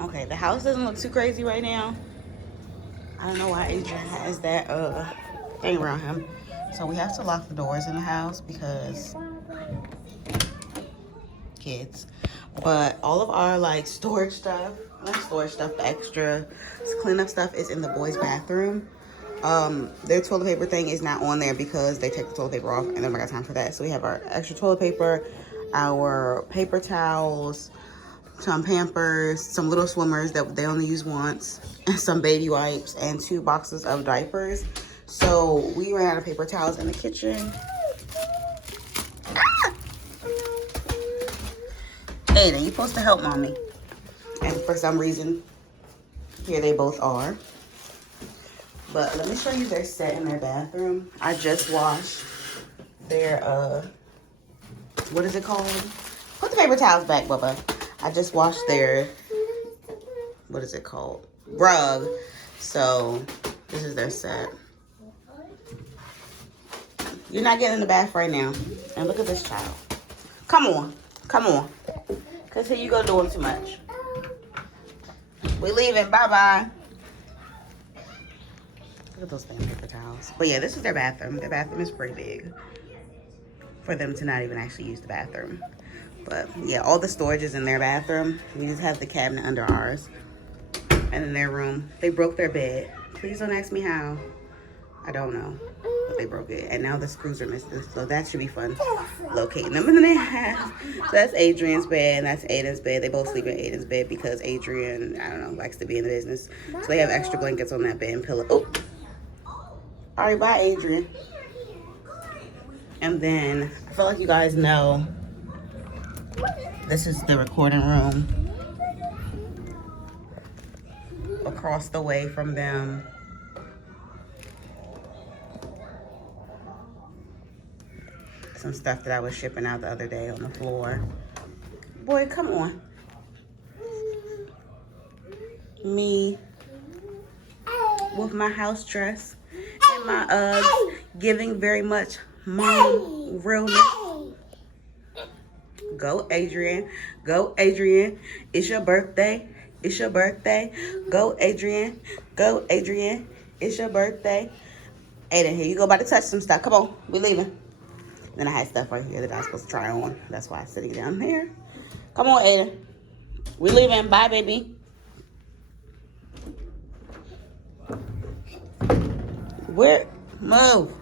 Okay, the house doesn't look too crazy right now. I don't know why Adrian has that thing around him. So we have to lock the doors in the house because kids. But all of our like storage stuff, not storage stuff, the extra cleanup stuff is in the boys' bathroom. Their toilet paper thing is not on there because they take the toilet paper off and then I got time for that. So we have our extra toilet paper, our paper towels, some Pampers, some little swimmers that they only use once, and some baby wipes, and 2 boxes of diapers. So we ran out of paper towels in the kitchen. Ah! Aiden, you're supposed to help mommy. And for some reason, here they both are. But let me show you their set in their bathroom. I just washed their, what is it called? Put the paper towels back, Bubba. I just washed their, what is it called? Rug. So this is their set. You're not getting in the bath right now. And look at this child. Come on. Come on. Because here you go doing too much. We're leaving. Bye-bye. Look at those damn paper towels. But yeah, this is their bathroom. Their bathroom is pretty big for them to not even actually use the bathroom. But yeah, all the storage is in their bathroom. We just have the cabinet under ours. And in their room, they broke their bed. Please don't ask me how. I don't know. But they broke it. And now the screws are missing. So that should be fun locating them. And then so that's Adrian's bed and that's Aiden's bed. They both sleep in Aiden's bed because Adrian, I don't know, likes to be in the business. So they have extra blankets on that bed and pillow. Oh. All right, bye, Adrian. And then I feel like you guys know this is the recording room across the way from them. Some stuff that I was shipping out the other day on the floor. Boy, come on. Me with my house dress and my Uggs, giving very much mom realness. Go, Adrian. Go, Adrian. It's your birthday. It's your birthday. Go, Adrian. Go, Adrian. It's your birthday. Aiden, here you go about to touch some stuff. Come on, we're leaving. Then I had stuff right here that I was supposed to try on. That's why I'm sitting down there. Come on, Aiden. We're leaving. Bye, baby. Where? Move.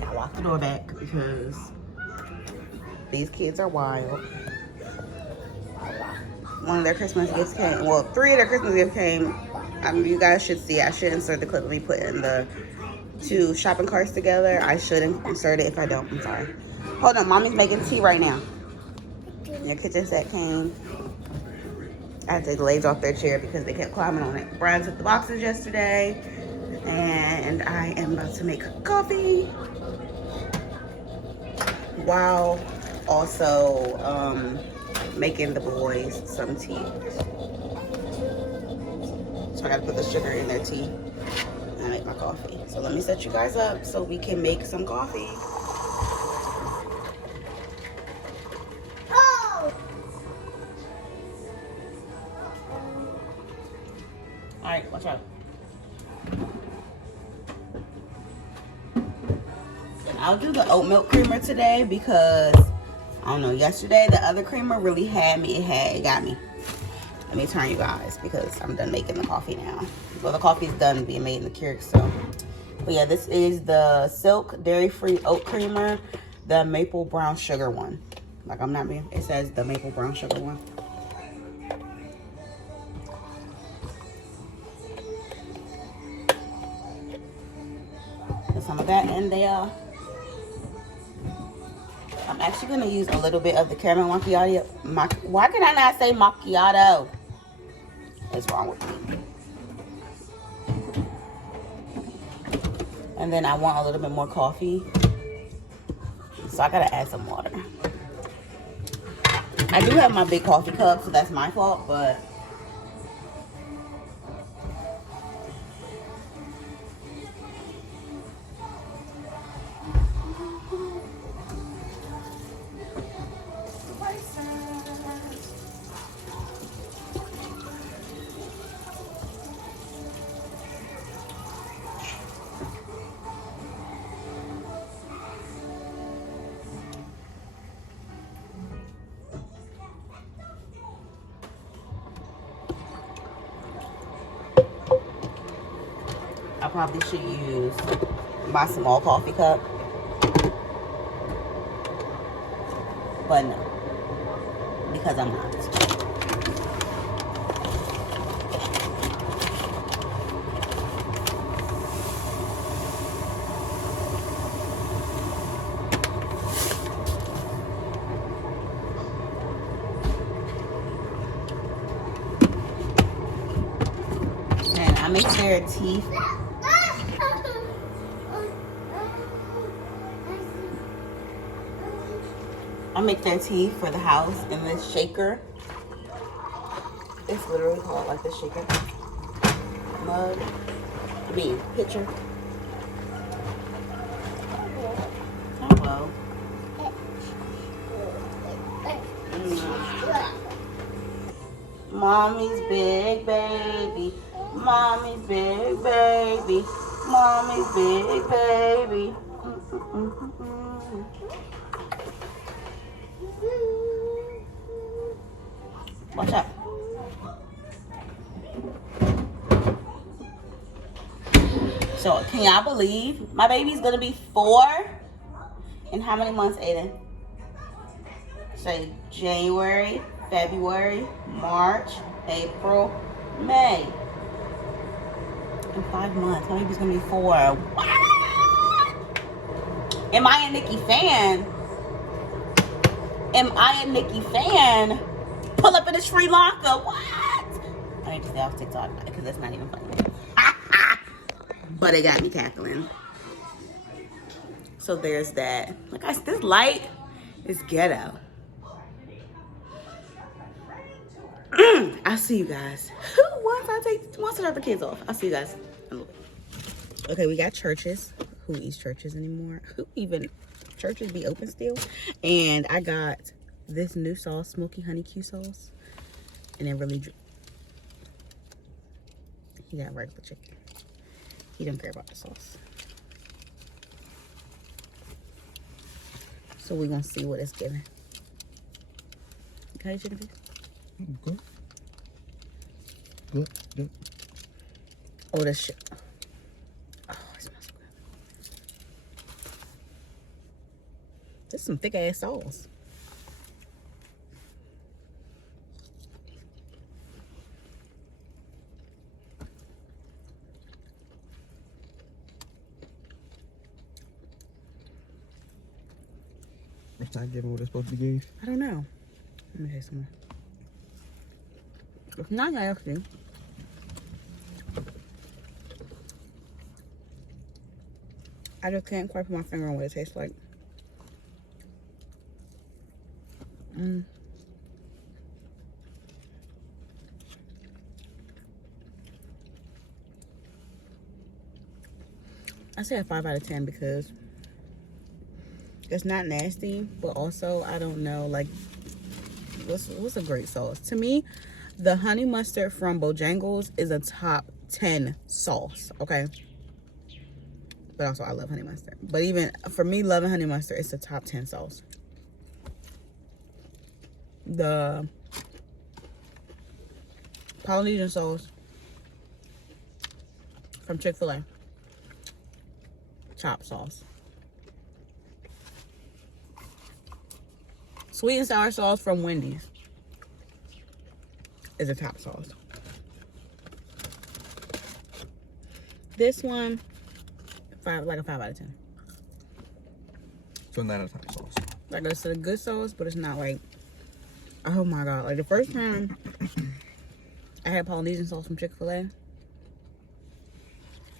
I locked the door back because these kids are wild. One of their Christmas gifts came. Well, 3 of their Christmas gifts came. You guys should see. I should insert the clip of me putting the 2 shopping carts together. I should insert it. If I don't, I'm sorry. Hold on. Mommy's making tea right now. Your kitchen set came. I had to take the legs off their chair because they kept climbing on it. Brian took the boxes yesterday. And I am about to make coffee. While also making the boys some tea. So I gotta put the sugar in their tea and I make my coffee. So let me set you guys up so we can make some coffee. Oh. All right, watch out. I'll do the oat milk creamer today because I don't know, yesterday the other creamer really had me. It got me. Let me turn you guys because I'm done making the coffee now. Well, the coffee's done being made in the Keurig, so. But yeah, this is the Silk Dairy-Free Oat Creamer, the maple brown sugar one. Like I'm not being, it says the maple brown sugar one. Put some of that in there. I'm actually going to use a little bit of the caramel macchiato. Why can I not say macchiato? What's wrong with me? And then I want a little bit more coffee. So I got to add some water. I do have my big coffee cup, so that's my fault, but probably should use my small coffee cup. But no, because I'm not. And I mix their tea. I make their tea for the house in this shaker. It's literally called like this shaker. Mug. I mean, pitcher. Hello. Mommy's big baby. Mommy's big baby. Mommy's big baby. Watch out. So, can y'all believe my baby's gonna be 4 in how many months, Aiden? Say January, February, March, April, May. In 5 months, my baby's gonna be 4. What? Am I a Nicki fan? Am I a Nicki fan? Pull up in Sri Lanka. What? I need to stay off TikTok because that's not even funny. But it got me cackling. So there's that. Like this light is ghetto. I'll see you guys. Once I drop the kids off. I'll see you guys in a little bit. Okay, we got Churches. Who eats Churches anymore? Who even Churches be open still? And I got this new sauce, smoky honey Q sauce. And then really, he got regular chicken. He don't care about the sauce. So we're gonna see what it's giving. How you chicken feet? Good. Good. Good. Oh, this shit. Oh, it smells so good. This is some thick ass sauce. It's not giving what it's supposed to be gave. I don't know. Let me taste some more. It's not nasty. I just can't quite put my finger on what it tastes like. I say a 5 out of 10 because it's not nasty, but also I don't know, like, what's a great sauce? To me, the honey mustard from Bojangles is a top 10 sauce, okay? But also I love honey mustard. But even for me, loving honey mustard, it's a top 10 sauce. The Polynesian sauce from Chick-fil-A, top sauce. Sweet and sour sauce from Wendy's is a top sauce. This one, like a 5 out of 10. So not a top sauce. Like it's a good sauce, but it's not like, oh my god. Like the first time I had Polynesian sauce from Chick-fil-A,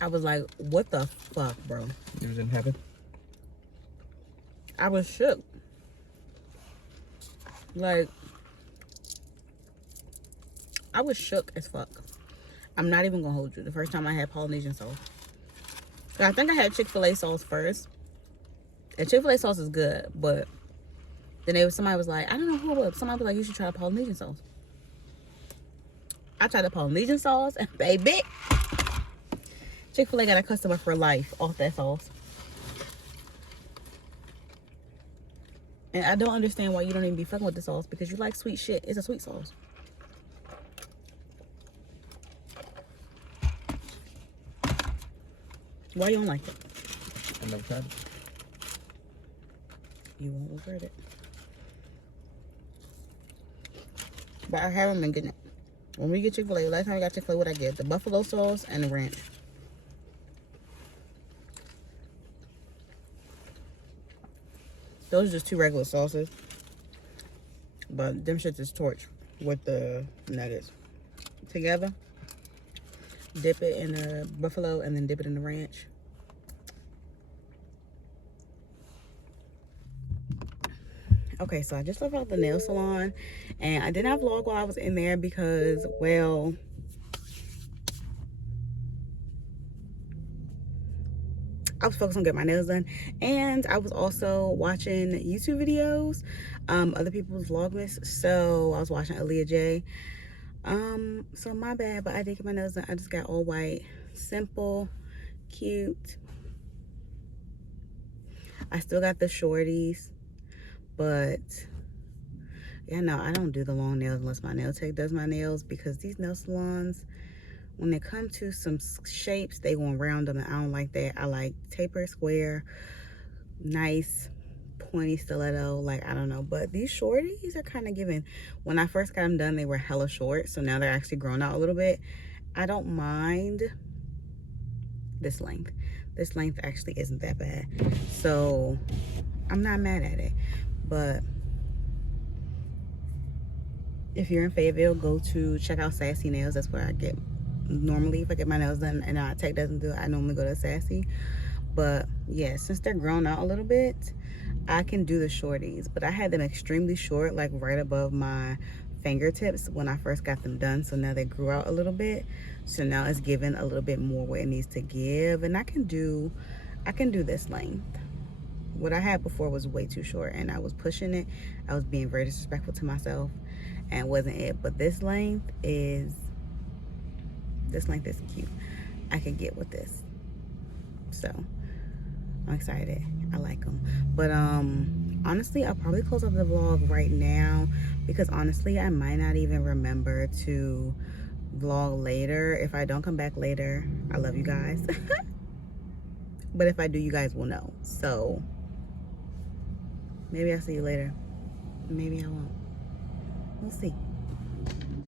I was like, what the fuck, bro? You was in heaven? I was shook. Like, I was shook as fuck. I'm not even gonna hold you. The first time I had Polynesian sauce. I think I had Chick-fil-A sauce first. And Chick-fil-A sauce is good, but then somebody was like, I don't know who it was. Somebody was like, you should try the Polynesian sauce. I tried the Polynesian sauce, and baby, Chick-fil-A got a customer for life off that sauce. And I don't understand why you don't even be fucking with the sauce, because you like sweet shit. It's a sweet sauce. Why you don't like it? I never tried it. You won't regret it. But I haven't been getting it. When we get Chick-fil-A, last time I got Chick-fil-A, what I get? The buffalo sauce and the ranch. Those are just 2 regular sauces. But them shits is torch with the nuggets. Together. Dip it in the buffalo and then dip it in the ranch. Okay, so I just left out the nail salon and I did not vlog while I was in there because, well, I was focused on getting my nails done, and I was also watching YouTube videos, other people's vlogmas. So I was watching Aaliyah J. So my bad, but I did get my nails done. I just got all white, simple, cute. I still got the shorties, but yeah, no, I don't do the long nails unless my nail tech does my nails, because these nail salons, when they come to some shapes, they gonna round them, and I don't like that. I like taper, square, nice, pointy stiletto, like, I don't know. But these shorties are kind of giving. When I first got them done, they were hella short, so now they're actually grown out a little bit. I don't mind this length. This length actually isn't that bad, so I'm not mad at it. But if you're in Fayetteville, go to check out Sassy Nails. That's where I get normally, if I get my nails done and tech doesn't do it, I normally go to Sassy. But yeah, since they're grown out a little bit, I can do the shorties. But I had them extremely short, like right above my fingertips when I first got them done. So now they grew out a little bit, so now it's giving a little bit more where it needs to give, and I can do this length. What I had before was way too short, and I was pushing it. I was being very disrespectful to myself, and wasn't it. But this length is cute. I could get with this, so I'm excited. I like them. But honestly, I'll probably close up the vlog right now, because honestly, I might not even remember to vlog later. If I don't come back later, I love you guys. But if I do, you guys will know. So maybe I'll see you later. Maybe I won't. We'll see.